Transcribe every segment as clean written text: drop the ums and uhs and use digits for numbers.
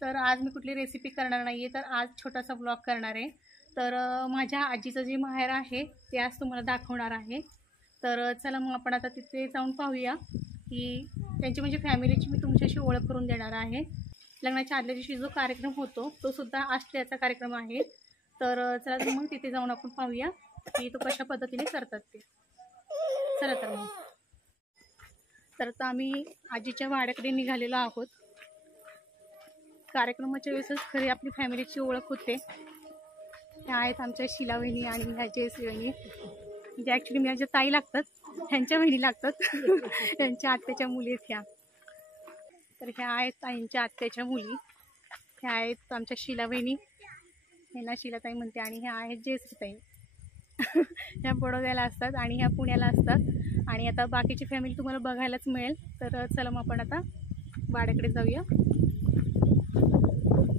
तर आज मी कुठली रेसिपी करणार नाही आहे, तर आज छोटासा ब्लॉग करणार आहे। तर माझ्या आजीचं जे माहेर आहे ते आज तुम्हाला दाखवणार आहे। तर चला मग आपण आता तिथे जाऊन पाहूया की त्यांची म्हणजे फॅमिलीची मी तुमच्याशी ओळख करून देणार आहे। लग्नाच्या आदल्या दिवशी जो कार्यक्रम होतो तो सुद्धा आष्ट्याचा कार्यक्रम आहे। तर चला मग तिथे जाऊन आपण पाहूया की तो कशा पद्धतीने करतात ते। चला तर मग आता आम्ही आजीच्या वाड्याकडे निघालेलो आहोत। कार्यक्रमाच्या वेळेसच खरी आपली फॅमिलीची ओळख होते। त्या आहेत आमच्या शीला वहिनी आणि ह्या जयश्री वहिनी, म्हणजे ॲक्च्युली मी माझ्या ताई लागतात, ह्यांच्या बहिणी लागतात त्यांच्या आत्याच्या मुली आहेत ह्या। तर ह्या आहेत ताईंच्या आत्याच्या मुली, ह्या आहेत आमच्या शीला वहिनी, ह्यांना शीलाताई म्हणते, आणि ह्या आहेत जयश्री ताई ह्या बडोद्याला असतात आणि ह्या पुण्याला असतात। आणि आता बाकीची फॅमिली तुम्हाला बघायलाच मिळेल। तर चला मग आपण आता वाड्याकडे जाऊया।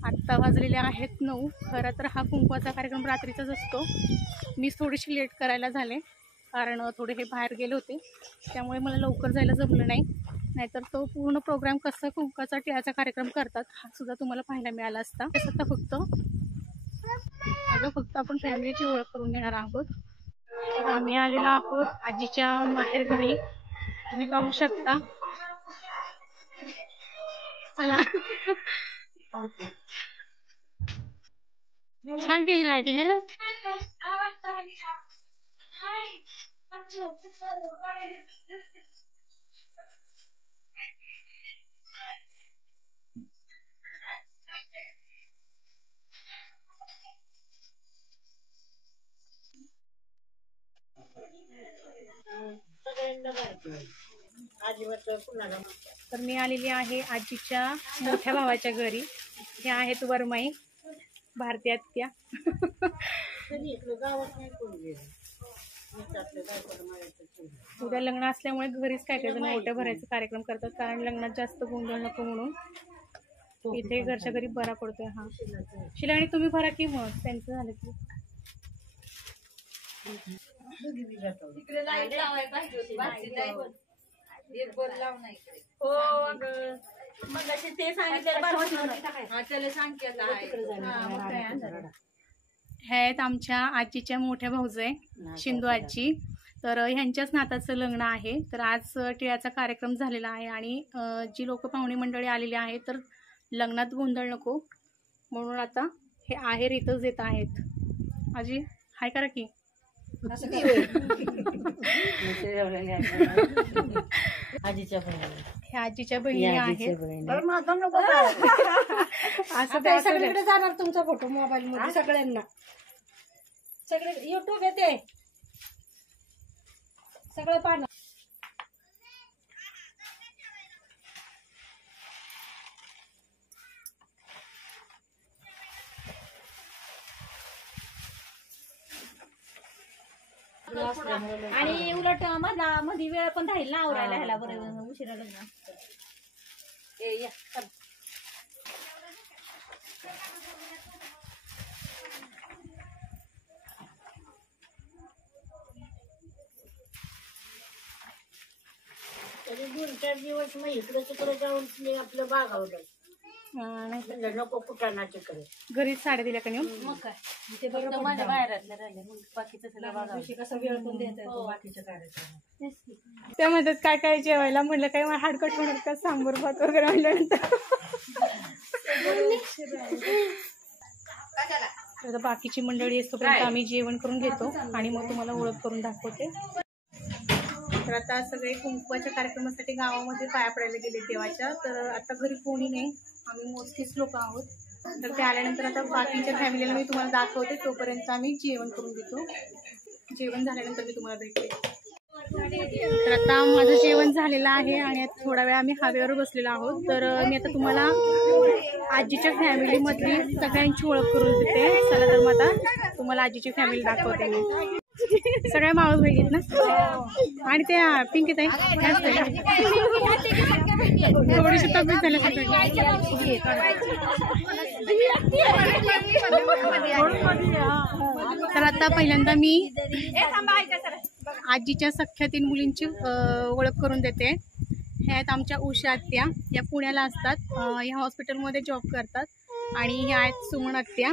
आत्ता वाजलेले आहेत 9। खरं तर हा कुंकवाचा कार्यक्रम रात्रीचाच असतो। मी थोडीशी लेट करायला झाले कारण थोडे हे बाहेर गेले होते, त्यामुळे मला लवकर जायला जमलं नाही। नाहीतर तो पूर्ण प्रोग्राम कसा कुंकवाचा टिळाचा कार्यक्रम करतात हा सुद्धा तुम्हाला पाहायला मिळाला असता। आता फक्त आपण फॅमिलीची ओळख करून घेणार आहोत। तर आम्ही आलेलो आहोत आजीच्या माहेर घरी, तुम्ही पाहू शकता। चला छान केली लाईटिंग आहे ना। तर मी आलेली आहे आजीच्या मोठ्या भावाच्या घरी। हे आहेत वरमाई, भारती आत्या उद्या लग्न असल्यामुळे घरीच काय काय जण मोठ्या भरायचा कार्यक्रम करतात, कारण लग्नात जास्त गोंधळ नको म्हणून इथे घरच्या घरी बरा पडतोय। हा शिला आणि तुम्ही भरा की मग त्यांचं झालं की हे आहेत आमच्या आजीच्या मोठ्या भाऊजे शिंदू आजी। तर ह्यांच्याच नाताचं लग्न आहे। तर आज टिळाचा कार्यक्रम झालेला आहे आणि जी लोक पाहुणे मंडळी आलेली आहेत तर लग्नात गोंधळ नको म्हणून आता हे आहेर इथंच येत आहेत। आजी हाय करा की आजीच्या बहिणी आहेत। असं सगळीकडे जाणार तुमचा फोटो मोबाईल मध्ये, सगळ्यांना सगळे युट्यूब येते सगळं पाहणं। आणि उलट मध्ये वेळ पण राहील ना आवरायला ह्याला, बरं उशिरा लग्न असतं। तरी 2-4 दिवस मग इकडे तिकडे जाऊन मी आपलं बागावलं नको कुठं ना तिकडे घरीच साड्या दिल्या का नेऊन? मग काय ते बरोबर माझ्या बाहेरातल्या राहिले, मग बाकीचं सगळं बघा कसं वेळ पण द्यायचा बाकीच्या कार्यक्रम। त्या म्हणतात काय काय जेवायला, म्हणलं काय मला हाडकट होणार का सांबर भात वगैरे म्हणल्यानंतर आता बाकीची मंडळी असतोपर्यंत आम्ही जेवण करून घेतो आणि मग तुम्हाला ओळख करून दाखवते। तर आता सगळे कुंकवाच्या कार्यक्रमासाठी गावामध्ये पाया पडायला गेले देवाच्या। तर आता घरी कोणी नाही, आम्ही मोजकीच लोक आहोत। तर ते आल्यानंतर आता बाकीच्या फॅमिलीला मी तुम्हाला दाखवते, तोपर्यंत आम्ही जेवण करून घेतो। जेवण झाल्यानंतर मी तुम्हाला भेटते। तर आता माझं जेवण झालेलं आहे आणि आता थोडा वेळ आम्ही हवेवर बसलेलो आहोत। तर मी आता तुम्हाला आजीच्या फॅमिलीमधली सगळ्यांची ओळख करून देते। चला तर मग आता तुम्हाला आजीची फॅमिली दाखवते मी। सगळ्या मावळ बहिणीत ना, आणि त्या पिंकीत आहे थोडीशी तब्येत झाल्यासारखं। तर आता पहिल्यांदा मी आजीच्या सख्ख्या 3 मुलींची ओळख करून देते। ह्या आहेत आमच्या उषा आत्या, या पुण्याला असतात, ह्या हॉस्पिटलमध्ये जॉब करतात. आणि ह्या आहेत सुमन आत्या,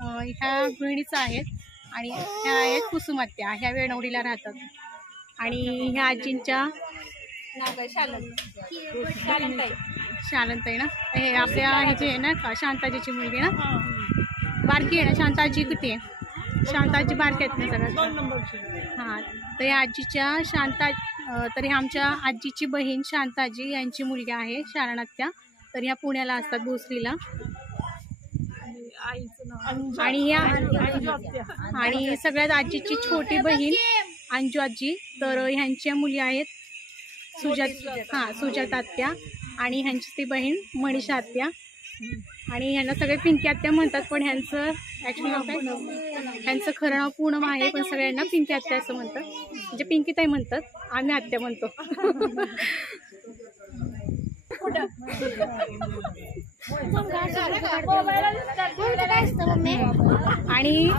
ह्या गृहिणीच आहेत. आणि ह्या आहेत कुसुम आत्या, ह्या वेणवडीला राहतात. आणि ह्या आजींच्या शालनताई ना, हे आपल्या ह्याचे आहे ना का, शांताजीची मुलगी ना, बारकी आहे ना शांताजी. किती आहे शांताजी? बारकी आहेत ना सगळ्यात. हां, तर या आजीच्या तर ह्या आमच्या आजीची बहीण शांताजी यांची मुलगी आहे शालन आत्या. तर ह्या पुण्याला असतात भोसरीला. आणि ह्या आणि सगळ्यात आजीची छोटी बहीण अंजू आजी. तर ह्यांच्या मुली आहेत सुजात आत्या आणि ह्यांची ती बहीण मनीषा आत्या. आणि ह्यांना सगळे पिंकी आत्या म्हणतात, पण ह्यांचं ॲक्च्युली नाव काय, ह्यांचं खरं नाव पूनम आहे, पण सगळ्यांना पिंकी आत्या असं म्हणतात. म्हणजे पिंकीताई म्हणतात, आम्ही आत्या म्हणतो. आणि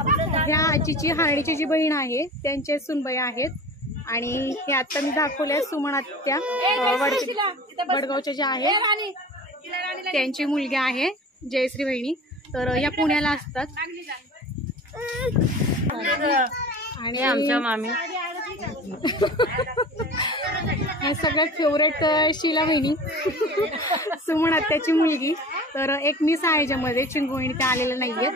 ह्या आजीची हार्डीची जी बहीण आहे त्यांचे सुनबाई आहेत. आणि हे आता मी दाखवले सुमन आत्या वडगावच्या ज्या आहेत त्यांची मुलगी आहे जयश्री बहिणी. तर या पुण्याला असतात. आणि आमच्या मामी सगळ्यात फेवरेट शीला बहिणी सुमन आत्याची मुलगी. तर एक मिस आहे ज्यामध्ये चिंगोळी त्या आलेल्या नाहीयेत,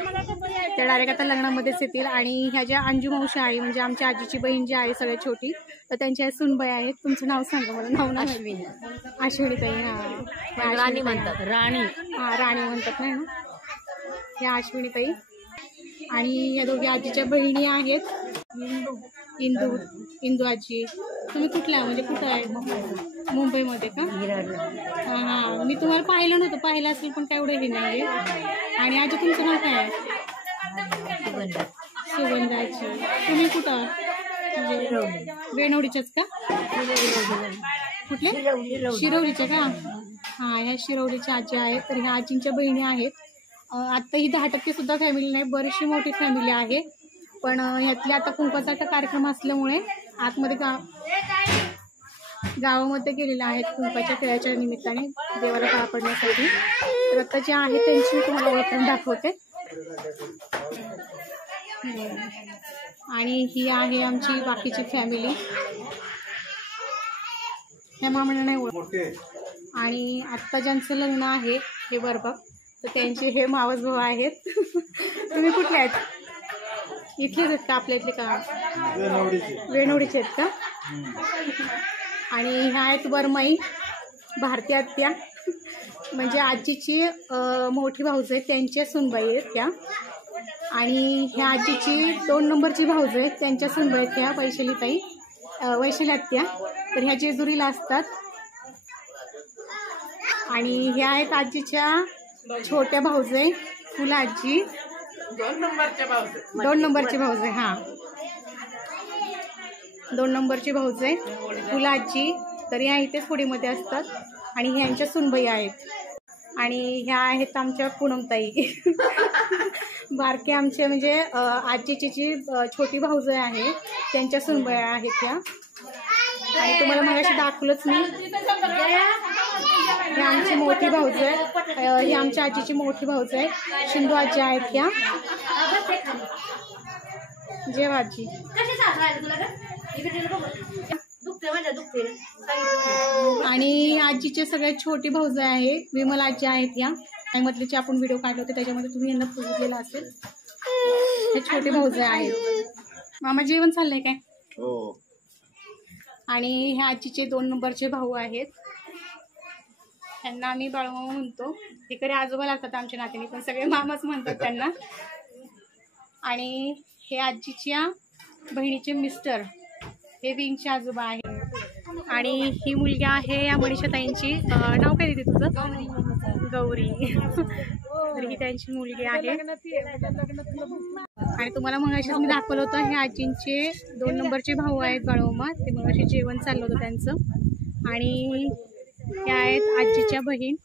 त्या डायरेक्ट आता लग्नामध्येच येतील. आणि ह्या ज्या अंजू मावशी आहे म्हणजे आमच्या आजीची बहीण जी आहे सगळ्यात छोटी, तर त्यांच्या सुनबाई आहेत. तुमचं नाव सांगा मला. नाव ना अश्विनी ताई. हां, राणी म्हणतात. राणी म्हणतात नाही ना, ह्या अश्विनी ताई. आणि या दोघी आजीच्या बहिणी आहेत इंदू आजी. तुम्ही कुठल्या म्हणजे कुठं आहे? मुंबईमध्ये का? हां, मी तुम्हाला पाहिलं नव्हतं, पाहिलं असेल पण काय एवढं हे नाही आहे. आणि आजी तुमचं नाव काय आहे? सुगंधाची. तुम्ही कुठं म्हणजे वेणवडीच्याच का? कुठल्या? शिरवलीच्या का? हां, ह्या शिरवलीच्या आजी आहेत. तर ह्या आजींच्या बहिणी आहेत. आत्ता ही 10% सुद्धा फॅमिली नाही, बरीचशी मोठी फॅमिली आहे. पण ह्यातल्या आता कुंकवाचा कार्यक्रम असल्यामुळे आतमध्ये गावामध्ये गेलेल्या आहेत कुंकवाच्या खेळाच्या निमित्ताने देवाला पाया पडण्यासाठी. तर आता जे आहे त्यांची तुम्हाला ओळखून दाखवते. आणि ही आहे आमची बाकीची फॅमिली. ह्या मामांना नाही ओळख. आणि आत्ता ज्यांचं लग्न आहे हे बरबाग, तर त्यांचे हे मावस भाऊ आहेत. तुम्ही कुठले आहेत? इथलेच आहेत का? आपल्या इथले का? वेणवडीचे आहेत का? आणि ह्या आहेत वरमाई भारती आत्या, म्हणजे आजीची मोठी भाऊज आहे त्यांच्या सुनबाई आहेत त्या. आणि ह्या आजीची 2 नंबरची भाऊज आहेत त्यांच्या सुनबाई आहेत ह्या वैशाली आत्या. तर ह्या जेजुरीला असतात. आणि ह्या आहेत आजीच्या छोट्या भाऊजे फुला आजी, 2 नंबरचे भाऊजे. हां, 2 नंबरचे भाऊजे फुला आजी. तर ह्या इथे पुढेमध्ये असतात. आणि ह्यांच्या सुनबाई आहेत. आणि ह्या आहेत आमच्या पूनमताई बारके आमचे म्हणजे आजीची जी छोटी भाऊजे आहे त्यांच्या सुनबाई आहेत ह्या. आणि तुम्हाला मगाशी दाखवलंच मी, ही आमची मोठी भाऊज आहे, ही आमच्या आजीची मोठी भाऊज आहे शिंदू आजी आहेत ह्या. जेव आजी. आणि आजीचे सगळ्यात छोटी भाऊज आहे विमल आजी आहेत ह्या. मधलीचे आपण व्हिडिओ काढले होते त्याच्यामध्ये तुम्ही यांना बघितलेला असेल. हे छोटे भाऊज आहेत. मामा जेवण चाललंय काय? हो. आणि ह्या आजीचे 2 नंबरचे भाऊ आहेत, त्यांना आम्ही बाळूमामा म्हणतो. ते खरे आजोबा लागतात आमच्या नात्याने, पण सगळे मामाच म्हणतात त्यांना. आणि हे आजीच्या बहिणीचे मिस्टर हे विंगचे आजोबा आहेत. आणि ही मुलगी आहे या मनीषा ताईंची. नाव काय देते तुझं? गौरी. तर ही त्यांची मुलगी आहे. आणि तुम्हाला मगाशी मी दाखवलं होतं हे आजींचे 2 नंबरचे भाऊ आहेत बाळूमामा. ते मगाशी जेवण चाललं होतं त्यांचं. आणि ह्या आहेत आजीच्या बहीण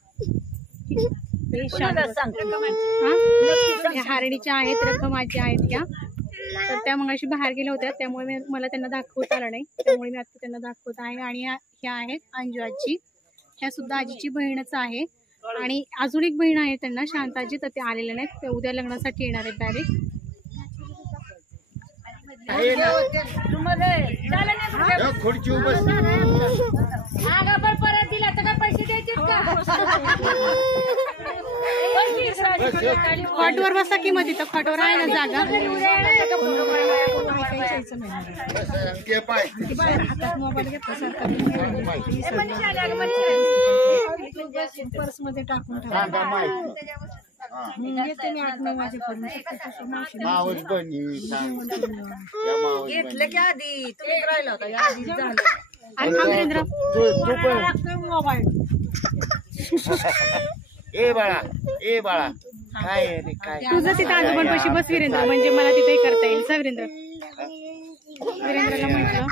हारणीच्या आहेत, रखम आजी आहेत त्या. तर त्या मगाशी बाहेर गेल्या होत्या त्यामुळे मला त्यांना दाखवता आलं नाही, त्यामुळे मी आता त्यांना दाखवत आहे. आणि ह्या आहेत अंजू आजी. ह्या सुद्धा आजीची बहीणच आहे आणि अजून एक बहीण आहे त्यांना, शांताजी, तर ते आलेले नाहीत, ते उद्या लग्नासाठी येणार आहेत डायरेक्ट. परत दिला तर काय पैसे द्यायचे खॉटवर बसा की मग तिथं खॉटवर आहे ना जागा. पर्स मध्ये टाकून येते मी 8-9 वाजेपर्यंत. घेतलं की आधी तुम्ही राहिला होता आधी झालं. आणि हा वीरेंद्र मोबाईल ए बाळा काय रे काय तुझं तिथं आजोबांपाशी बस वीरेंद्र, म्हणजे मला तिथे करता येईल. सा वीरेंद्र, वीरेंद्रला म्हटलं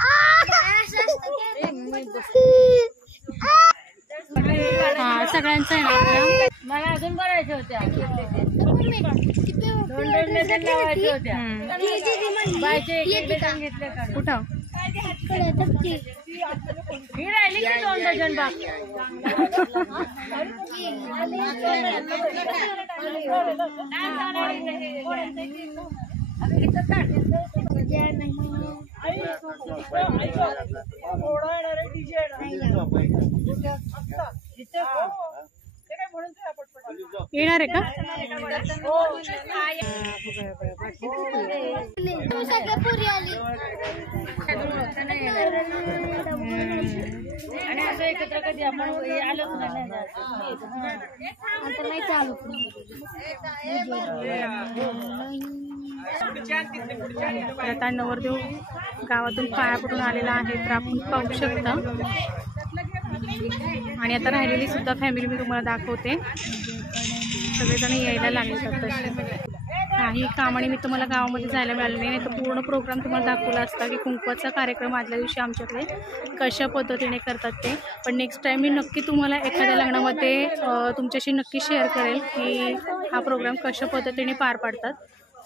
हा सगळ्यांचं आहे ना आपलं. मला अजून भरायच्या होत्या 2 डझन लावायच्या होत्या. बायचे एक सांगितले का कुठं ही राहिली की 2 डझन बाग. येणार आहे का? आणि असं एकत्र कधी आपण आलोच नाही चालू. आता नवरदेव गावातून पाया पडून आलेला आहे, तर आपण पाहू शकता. आणि आता राहिलेली सुद्धा फॅमिली मी तुम्हाला दाखवते. सगळेजण यायला लागले तसे. काही कामानिमित्त मला गावामध्ये जायला मिळालं नाही, तर पूर्ण प्रोग्राम तुम्हाला दाखवला असता की कुंकवाचा कार्यक्रम आदल्या दिवशी आमच्याकडे कशा पद्धतीने करतात ते. पण नेक्स्ट टाईम मी नक्की तुम्हाला एखाद्या लग्नामध्ये तुमच्याशी नक्की शेअर करेल की हा प्रोग्राम कशा पद्धतीने पार पाडतात.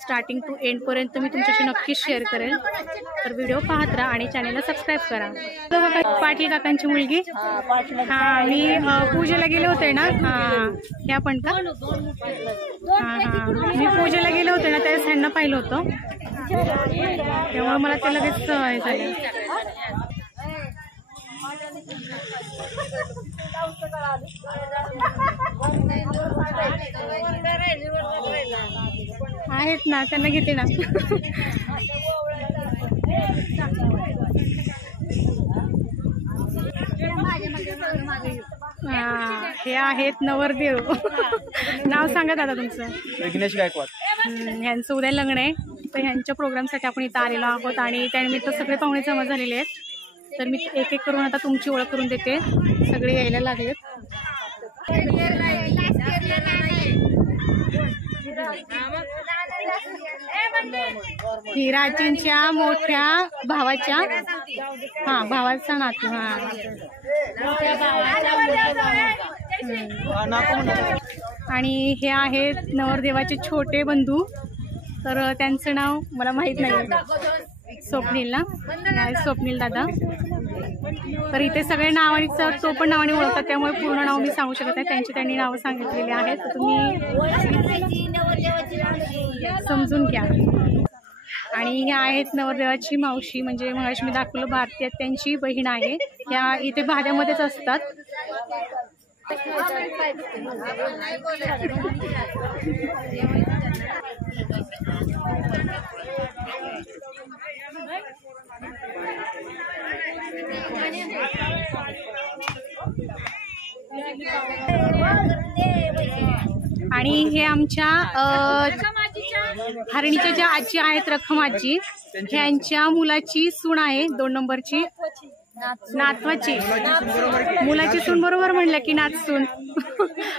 स्टार्टिंग टू एंडपर्यंत मी तुमच्याशी नक्कीच शेअर करेल. तर व्हिडिओ पाहत राहा आणि चॅनलला सबस्क्राईब करा. पाटील काकांची मुलगी, हां मी पूजेला गेले होते ना. हां ह्या पण का? हां मी पूजेला गेले होते ना, त्यावेळेस ह्यांना पाहिलं होतं, तेव्हा मला ते लगेच हे झालं. आहेत ना, त्यांना घेते ना. हे आहेत नवरदेव. नाव सांगा दादा तुमचं. विघ्नेश गायकवाड. ह्यांचं उद्या लग्न आहे, तर ह्यांच्या प्रोग्रामसाठी आपण इथं आलेलो आहोत आणि त्यानिमित्त सगळे पाहुणे जमा झालेले आहेत. तर मी एक एक करून आता तुमची ओळख करून देते. सगळे यायला लागलेत. हिराजींच्या मोठ्या भावाच्या, हा भावाचा नातू. हा आणि हे आहेत नवरदेवाचे छोटे बंधू. तर त्यांचं नाव मला माहित नाही. स्वप्नील ना, स्वप्नील दादा. तर इथे सगळे नावाने, तो पण नावाने ओळखतात, त्यामुळे पूर्ण नाव मी सांगू शकत नाही. त्यांनी नावं सांगितलेली आहेत, तर तुम्ही समजून घ्या. आणि ह्या आहेत नवरदेवाची मावशी, म्हणजे मगाशी मी दाखवलं भारतीय, त्यांची बहीण आहे. ह्या इथे भाद्यामध्येच असतात. आणि हे आमच्या हरणीच्या ज्या आजी आहेत, रखम आजी, ह्यांच्या मुलाची सून आहे, 2 नंबरची नातवाची. मुलाची सून बरोबर म्हणलं की नातसून.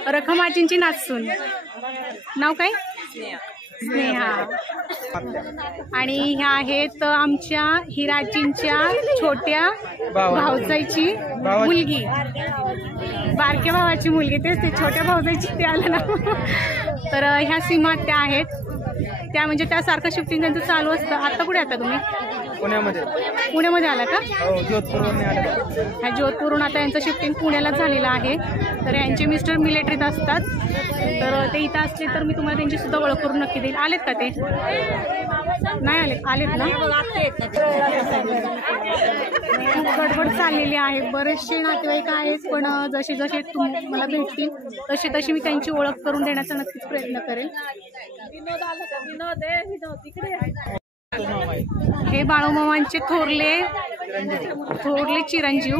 रखम आजींची नातसून. नाव काय? स्नेहा. आणि ह्या आहेत आमच्या हिराजींच्या छोट्या भाऊजाईची मुलगी, बारक्या भावाची मुलगी. तेच ते छोट्या भाऊजाईची ते आलं ना. तर ह्या सीमा त्या आहेत, त्या म्हणजे त्यासारखं शिफ्टिंग त्यांचं चालू असतं. आता कुठे आता तुम्ही? पुण्यामध्ये आला का? जोधपूरवरून आला. ह्या जोधपूरहून आता यांचं शिफ्टिंग पुण्याला झालेलं आहे. तर यांचे मिस्टर मिलिटरीत असतात, तर ते इथं असले तर मी तुम्हाला त्यांची सुद्धा ओळख करून नक्की देईल. आलेत का ते? नाही आलेत ना? खूप गडबड चाललेली आहे. बरेचसे नातेवाईक आहेत, पण जसे जसे मला भेटतील तशी मी त्यांची ओळख करून देण्याचा नक्कीच प्रयत्न करेल. हे बाळूमामांचे थोरले चिरंजीव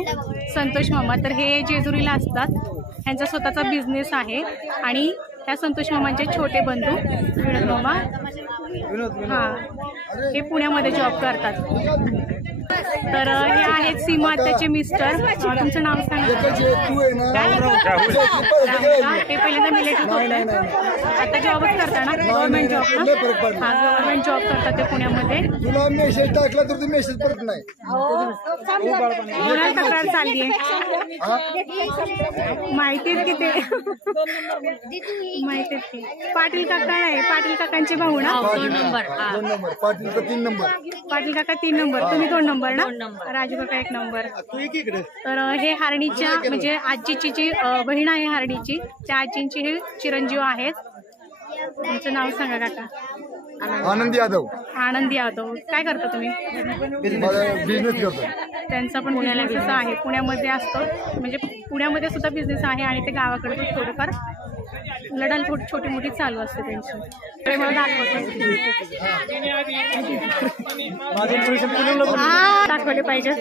संतोष मामा. तर हे जेजुरीला असतात, ह्यांचा स्वतःचा बिझनेस आहे. आणि ह्या संतोष मामांचे छोटे बंधू विनोद मामा, हां, हे पुण्यामध्ये जॉब करतात. तर हे आहेत सीमा आत्याचे मिस्टर. तुमचं नाव सांगा. ते पहिल्यांदा मिलिटरीत होते, आता जॉबच करता ना? गव्हर्नमेंट जॉब ना? हा, गव्हर्नमेंट जॉब करतात ते पुण्यामध्ये. तुला मेसेज टाकला तर तू मेसेज परत नाही. कोणाला तक्रार चालली आहे माहितीच की ते माहितीच की. पाटील काका आहे, पाटील काकांचे भाऊ ना? 2 नंबर. पाटील का 3 नंबर. पाटील काका 3 नंबर, तुम्ही 2 नंबर ना? राजू काका 1 नंबर. तर हे हार्डीच्या म्हणजे आजीची जी बहीण आहे हार्डीची, त्या आजींची हे चिरंजीव आहेत. तुमचं नाव सांगा काका. आनंद यादव. आनंद यादव. काय करता तुम्ही? बिझनेस करतो. त्यांचा पण बिझनेस आहे, पुण्यामध्ये असतो, म्हणजे पुण्यामध्ये सुद्धा बिझनेस आहे आणि ते गावाकडे पण थोडंफार लढाई छोटी मोठी चालू असते त्यांची. ते मला दाखवले पाहिजे.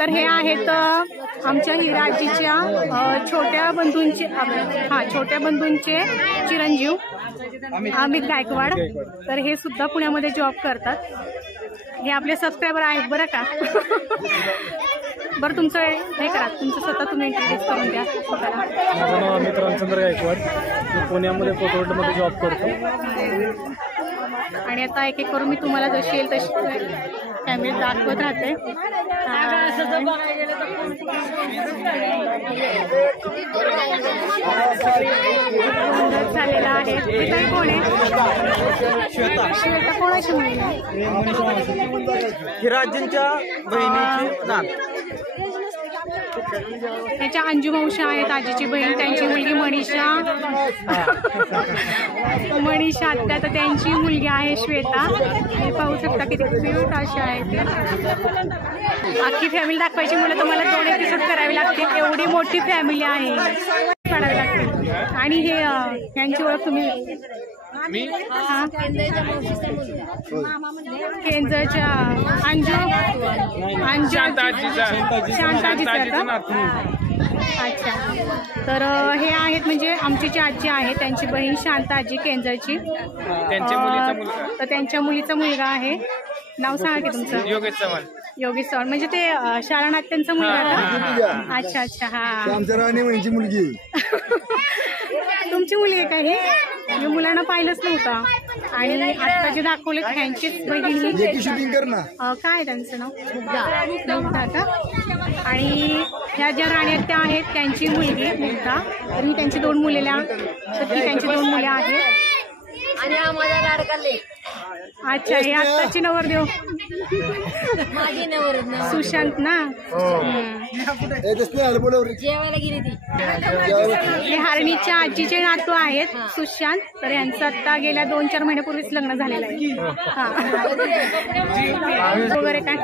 तर हे आहेत आमच्या हिराजीच्या छोट्या बंधूंचे चिरंजीव अमित गायकवाड. तर हे सुद्धा पुण्यामध्ये जॉब करतात. हे आपले सबस्क्रायबर आहेत बरं का. बरं, तुमचं हे करा, तुमचं स्वतः तुम्ही इंट्रोड्यूस करून द्या स्वतःला. माझं नाव अमित रामचंद्र गायकवाड, मी पुण्यामध्ये कोथरूडमध्ये जॉब करतो. आणि आता एक करून मी तुम्हाला जशी येईल तशी कॅमेऱ्यात दाखवत राहते. झालेला आहे. हे काय कोण आहे? श्वेता कोणाची मुलगी आहे? हिराजींच्या बहिणीची नात. त्याच्या अंजू मावशी आहेत, आजीची बहीण. त्यांची मुलगी मनीषा आत्या, तर त्यांची मुलगी आहे श्वेता. आणि पाहू शकता किती क्यूट अशा आहेत. अख्खी फॅमिली दाखवायची मुलं तुम्हाला 2 एपिसोड करावे लागतील, एवढी मोठी फॅमिली आहे, काढावी लागते. आणि हे यांची ओळख तुम्ही केंद्रच्या शांताजीचा का? अच्छा. तर हे आहेत म्हणजे आमची जी आजी आहे त्यांची बहीण शांता आजी केंजरची. तर त्यांच्या मुलीचा मुलगा आहे. नाव सांगा की तुमचं? योगेश चव्हाण. म्हणजे ते शाळानाथ त्यांचा मुलगा. अच्छा अच्छा. हा, राणीची मुलगी. तुमची मुलगी आहे का? ही मी मुलांना पाहिलंच नव्हतं. आणि आता जे दाखवले त्यांचीच बहिणी. शूटिंग कर ना. काय त्यांचं नाव? मुग्धा का? आणि ह्या ज्या राणी आहेत त्या आहेत त्यांची मुलगी मुग्धा. तर ही त्यांची 2 मुलेल्या, तर ती त्यांची 2 मुले आहेत. आणि आम्हाला लाडकाले. अच्छा, हे आत्ताची नवरदेव माझी नवरदेव सुशांत ना? जेवायला गेली ती. हे हारणीच्या आजीचे नातू आहेत सुशांत. तर यांचं आता गेल्या 2-4 महिन्यापूर्वीच लग्न झालेलं आहे. वगैरे काय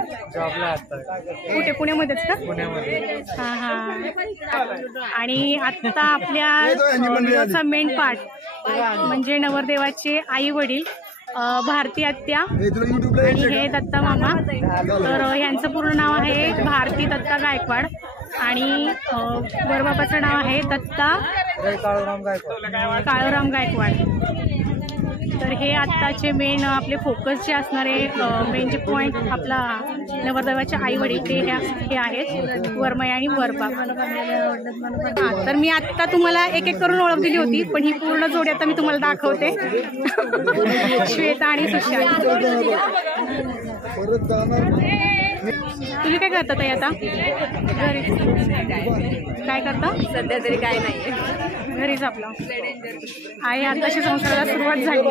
कुठे? पुण्यामध्येच का? हा हा. आणि आता आपल्या मेन पार्ट म्हणजे नवरदेवाचे आई वडील भारती आत्या आणि हे दत्ता मामा. तर यांचं पूर्ण नाव आहे भारती दत्ता गायकवाड आणि वरबापाचं नाव आहे दत्ता काळूराम गायकवाड. तर हे आत्ताचे मेन आपले फोकस जे असणारे मेन जे पॉईंट आपला नवरदेवाच्या आई वडील ते हे आहेत वरमाई आणि वरबाप. तर मी आत्ता तुम्हाला एक करून ओळख दिली होती, पण ही पूर्ण जोडी आता मी तुम्हाला दाखवते. श्वेता आणि सुशांत. तुम्ही काय करता ताई आता? घरी काय करता? सध्या तरी काय नाही, घरीच आपलं आहे. आताशी संसाराला सुरुवात झाली.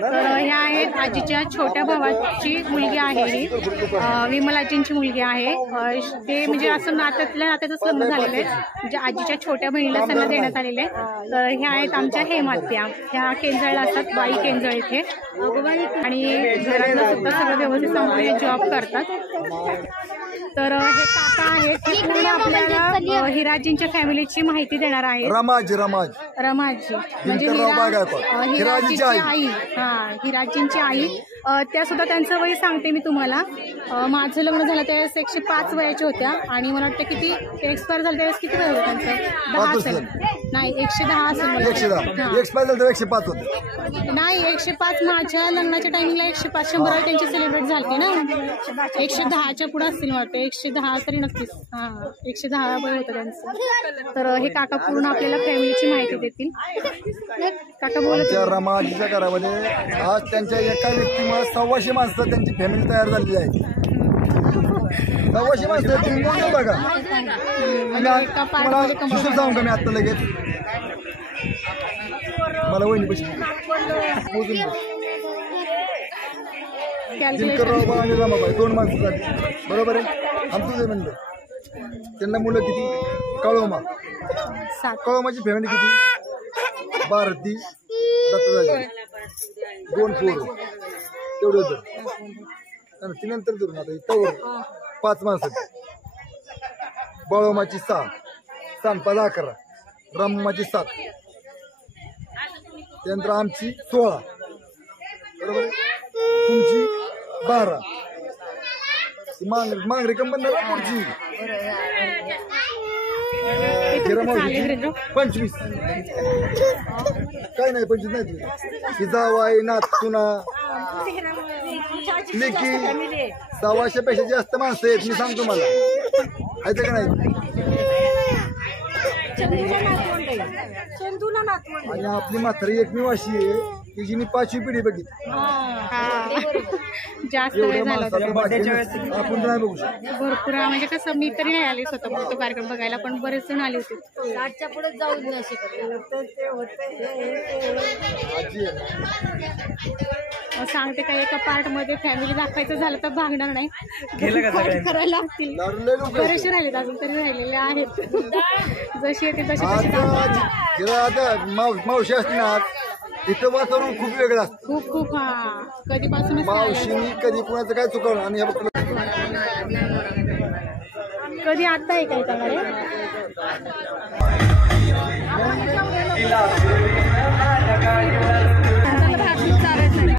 तर ह्या आहेत आजीच्या छोट्या भावाची मुलगी आहे ही, विमल आजींची मुलगी आहे. ते म्हणजे असं नात्यातल्या नात्यातच लग्न झालेलं आहे, म्हणजे आजीच्या छोट्या बहिणीला त्यांना देण्यात आलेले आहे. तर ह्या आहेत आमच्या हेमात्या, ह्या केंजळला असतात, बाई केंजळ इथे, आणि घरातलं सुद्धा सगळं व्यवस्थित सांभाळून जॉब करतात. तर हे काका आहेत, ते पूर्ण आपल्याला हिराजींच्या फॅमिलीची माहिती देणार आहेत. रमाजी म्हणजे हिराजींची आई, हिराजींची आई, त्या सुद्धा त्यांचं वय सांगते मी तुम्हाला. माझं लग्न झालं त्यावेळेस 105 वयाच्या होत्या, आणि मला वाटतं किती ते एक्सपायर झालं त्यावेळेस किती वय होतं त्यांचं? 10 असेल, नाही 110 असेल, 105 होते, नाही 105. माझ्या लग्नाच्या टायमिंगला 105, 100 त्यांची सेलिब्रेट झाली ना, 110च्या पुढे असतील मला वाटतं, 110 तरी नक्कीच. 110 वय होतं त्यांचं. तर हे काका पूर्ण आपल्याला फॅमिलीची माहिती देतील. काका बोलत. रमाजीच्या घरामध्ये आज त्यांच्या एका व्यक्तीमुळे 100 माणसं त्यांची फॅमिली तयार झालेली आहे. 100 माणसं तुम्ही मोजून बघा. मला दुसरं सांगू का मी आत्ता लगेच, मला वहिनी पैसे मोजून दिनकरराव आणि रमाबाई 2 माणसं झाली, बरोबर आहे. आमचं म्हणलं त्यांना मुलं किती? कळोमा, कळोमाची फॅमिली किती? भारती, दत्तराज, 2 पोरं तेवढे होतं. ती नंतर धरून आता तवर 5 माणसं. बळोमाची 6, सांपाला 11, रम्माची 7, त्यानंतर आमची 16, बरोबर, तुमची 12, मांगरे कंपनी पुढची 25, काय नाही 25 नाही. जावाई नातुना लेकी 100 पेक्षा जास्त माणसं आहेत, मी सांगतो मला, आहेत का नाही. आणि आपली म्हातारी एकमेव अशी आहे की जिने 5वी पिढी बघितली. जास्त वेळ झाला होता आपण नाही बघू शकतो. भरपूर, म्हणजे कसं मी तरी नाही आले स्वतः तो कार्यक्रम बघायला, पण बरेच जण आले होते. आजच्या पुढे जाऊ न सांगते का, एका पार्ट मध्ये फॅमिली दाखवायचं झालं तर भागणार नाही, करायला लागतील. बरेचसे राहिलेत, अजून तरी राहिलेले आहेत. जशी येते तशी आता मावशी असते ना, इथं वातावरण खूप वेगळं असतं, खूप खूप. कधीपासूनच मावशीनी कधी कुणाचं काय चुकवलं. आणि कधी आता आहे काय चांगलं